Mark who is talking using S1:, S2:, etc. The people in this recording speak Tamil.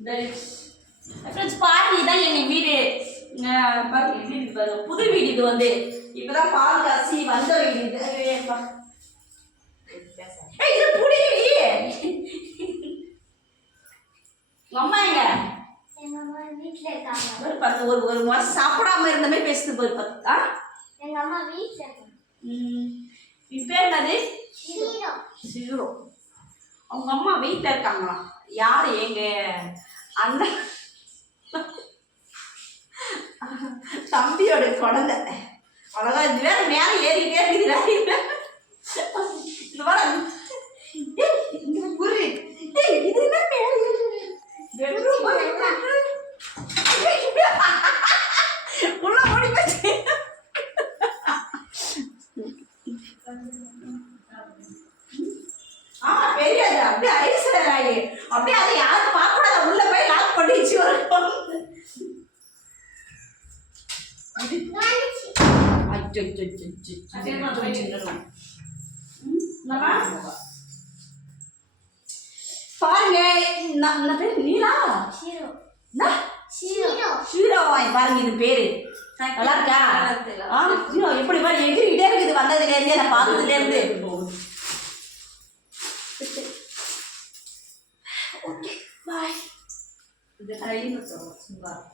S1: ஃப்ரெண்ட்ஸ் பாருங்க இதான் எங்க வீடு. பாருங்க பாருங்க. புது வீடு இது வந்து. இப்பதான் பால் காசி வந்த வீடு. இது இது புடி உங்க அம்மா எங்க?
S2: வீட்ல இருக்காங்க.
S1: ஒரு பத்து ஒரு ஒரு மாசம் சாப்பிடாம இருந்த மாதிரி பேசுது ஒரு பத்து. ஆ?
S2: அம்மா இருக்காங்க.
S1: என்னது? அவங்க அம்மா வீட்டில் இருக்காங்களாம் யார் எங்க? அந்த தம்பியோட குழந்தை. அழகா இது வேற மேலே ஏறிக்கிட்டே இருக்குது. வேற இது வர இது என்ன மேலே உள்ள ஓடி போச்சு. ஆமா பெரியது அப்படியே ஐஸ்வர்யா அப்படியே அதை யாரும் பாருங்க இந்த- இந்த பேர்? நீலா?
S2: ஹீரோ ஹீரோ
S1: ஷீரோவா பாருங்க இது பேரு. நல்லா இருக்கா? ஆ ஷீரோ. எப்படி பாரு எகிரிக்கிட்டே இருக்குது. வந்ததுல இருந்தே நான் பார்த்ததுல இருந்து ஓகே பாய்
S3: А її поцілувала.